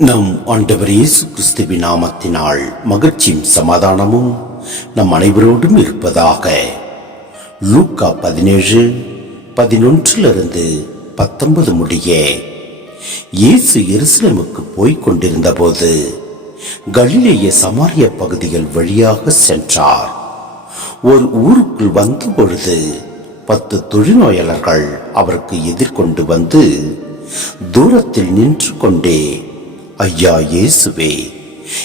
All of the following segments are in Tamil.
நம் ஆண்டவர் இயேசு கிறிஸ்துவி நாமத்தினால் மகிழ்ச்சியும் சமாதானமும் நம் அனைவரோடும் இருப்பதாக. லூக்கா பதினேழு பதினொன்றிலிருந்து பத்தொன்பது முடிய இயேசு எருசலமுக்கு போய்க் கொண்டிருந்தபோது கலிலேய சமாரிய பகுதிகள் வழியாக சென்றார். ஒரு ஊருக்குள் வந்த பொழுது பத்து தொழுநோயாளர்கள் அவருக்கு எதிர்கொண்டு வந்து தூரத்தில் நின்று கொண்டே ஐயா இயேசுவே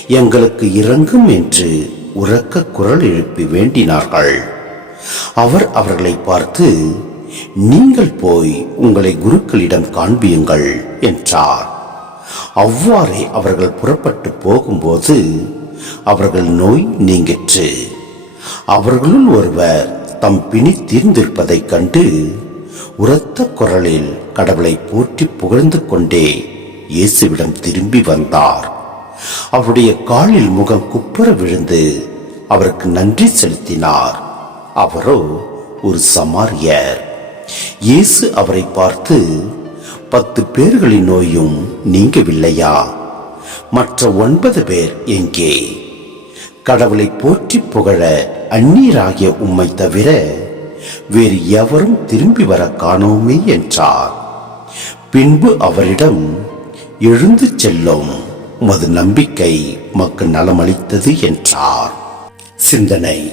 எங்களுக்கு இறங்கும் என்று உரக்க குரல் எழுப்பி வேண்டினார்கள். அவர் அவர்களை பார்த்து நீங்கள் போய் உங்களை குருக்களிடம் காண்பியுங்கள் என்றார். அவ்வாறே அவர்கள் புறப்பட்டு போகும்போது அவர்கள் நோய் நீங்கிற்று. அவர்களுள் ஒருவர் தம் பிணி தீர்ந்திருப்பதைக் கண்டு உரத்த குரலில் கடவுளை போற்றி புகழ்ந்து கொண்டே இயேசுவிடம் திரும்பி வந்தார். அவருடைய காலில் முகம் குப்புற விழுந்து அவருக்கு நன்றி செலுத்தினார். அவரோ ஒரு சமாரியர். இயேசு அவரை பார்த்து பத்து பேர்களின் நோயும் நீங்கவில்லையா? மற்ற ஒன்பது பேர் எங்கே? கடவுளை போற்றி புகழ அந்நீராகிய உம்மை தவிர வேறு எவரும் திரும்பி வர காணோமே என்றார். பின்பு அவரிடம் எழுந்து செல்லும். உமது நம்பிக்கை மக்கு நலமளித்தது என்றார். சிந்தனை.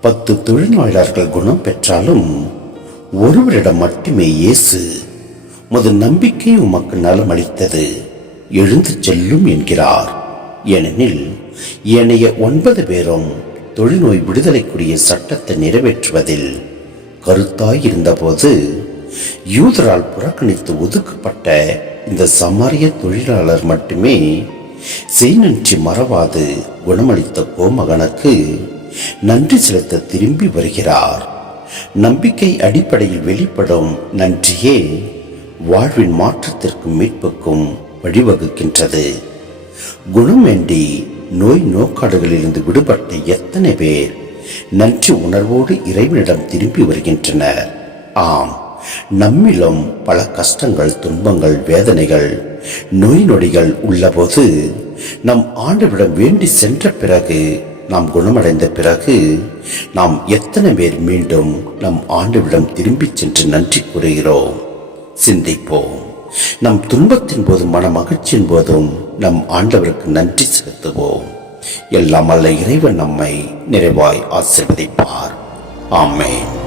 பத்து தொழிலாளர்கள் குணம் பெற்றாலும் ஒருவரிடம் மட்டுமே இயேசு உமது நம்பிக்கை உமக்கு நலமளித்தது. எழுந்து செல்லும் என்கிறார். ஏனெனில் ஏனைய ஒன்பது பேரும் தொழில்நோய் விடுதலைக்குரிய சட்டத்தை நிறைவேற்றுவதில் கருத்தாய் இருந்தபோது யூதரால் புறக்கணித்து ஒதுக்கப்பட்ட இந்த சமாரிய தொழிலாளர் மட்டுமே செய்நன்றி மறவாது குணமளித்த கோமகனுக்கு நன்றி செலுத்த திரும்பி வருகிறார். நம்பிக்கை அடிப்படையில் வெளிப்படும் நன்றியே வாழ்வின் மாற்றத்திற்கும் மீட்புக்கும் வழிவகுக்கின்றது. குணம் வேண்டி நோய் நோக்காடுகளிலிருந்து விடுபட்ட எத்தனை பேர் நன்றி உணர்வோடு இறைவனிடம் திரும்பி வருகின்றனர். ஆம். நம்மிலும் பல கஷ்டங்கள் துன்பங்கள் வேதனைகள் நோய் நொடிகள் உள்ளபோது நம் ஆண்டவிடம் வேண்டி சென்ற பிறகு நாம் குணமடைந்த பிறகு நாம் எத்தனை பேர் மீண்டும் நம் ஆண்டவிடம் திரும்பிச் சென்று நன்றி கூறுகிறோம்? சிந்திப்போம். நம் துன்பத்தின் போதும் மன மகிழ்ச்சியின் போதும் நம் ஆண்டவருக்கு நன்றி செலுத்துவோம். எல்லாம் அல்ல இறைவன் நம்மை நிறைவாய் ஆசிர்வதிப்பார். ஆமேன்.